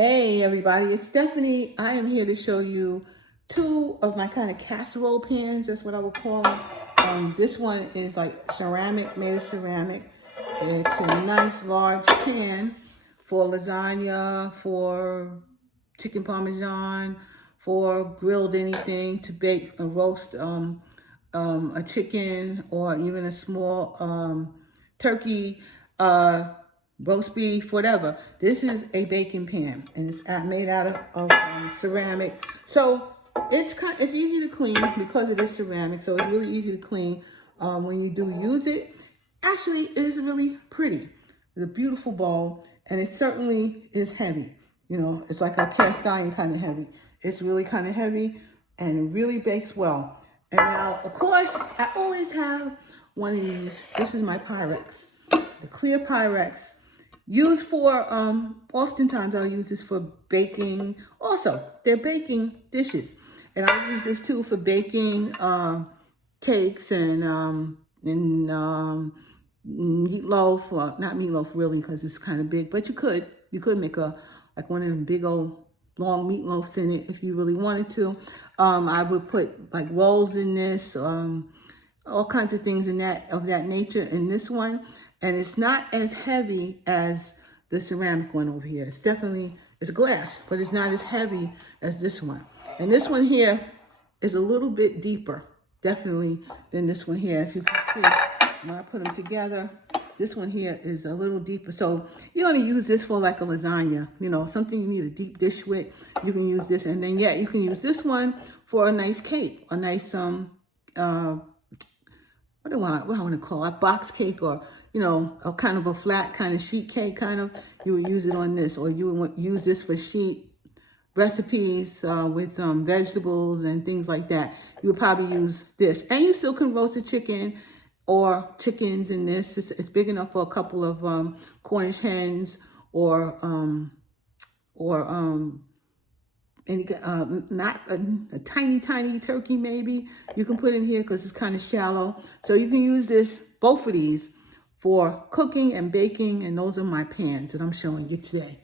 Hey everybody, it's Stephanie. I am here to show you two of my kind of casserole pans. That's what I would call them. This one is like ceramic, made of ceramic. It's a nice large pan for lasagna, for chicken parmesan, for grilled anything, to bake a roast, a chicken, or even a small turkey, roast beef, whatever. This is a baking pan, and it's made out of ceramic. So it's easy to clean because it is ceramic. So it's really easy to clean when you do use it. Actually, it is really pretty. It's a beautiful bowl, and it certainly is heavy. You know, it's like a cast iron kind of heavy. It's really kind of heavy, and it really bakes well. And now, of course, I always have one of these. This is my Pyrex, the clear Pyrex. Used for, oftentimes I'll use this for baking. Also, they're baking dishes. And I'll use this too for baking cakes and meatloaf. Well, not meatloaf really, because it's kind of big. But you could make like one of them big old long meatloafs in it if you really wanted to. I would put like rolls in this, all kinds of things of that nature in this one. And it's not as heavy as the ceramic one over here. It's glass, but it's not as heavy as this one. And this one here is a little bit deeper, definitely, than this one here. As you can see, when I put them together, this one here is a little deeper. So you only use this for like a lasagna, you know, something you need a deep dish with. You can use this, and then you can use this one for a nice cake, a nice what do I want to call it, box cake, or you know, a kind of a flat kind of sheet cake kind of. You would use it on this, or you would use this for sheet recipes with vegetables and things like that. You would probably use this, and you still can roast a chicken or chickens in this. It's big enough for a couple of Cornish hens or not a tiny turkey maybe you can put in here because it's kind of shallow. So you can use both of these for cooking and baking, and those are my pans that I'm showing you today.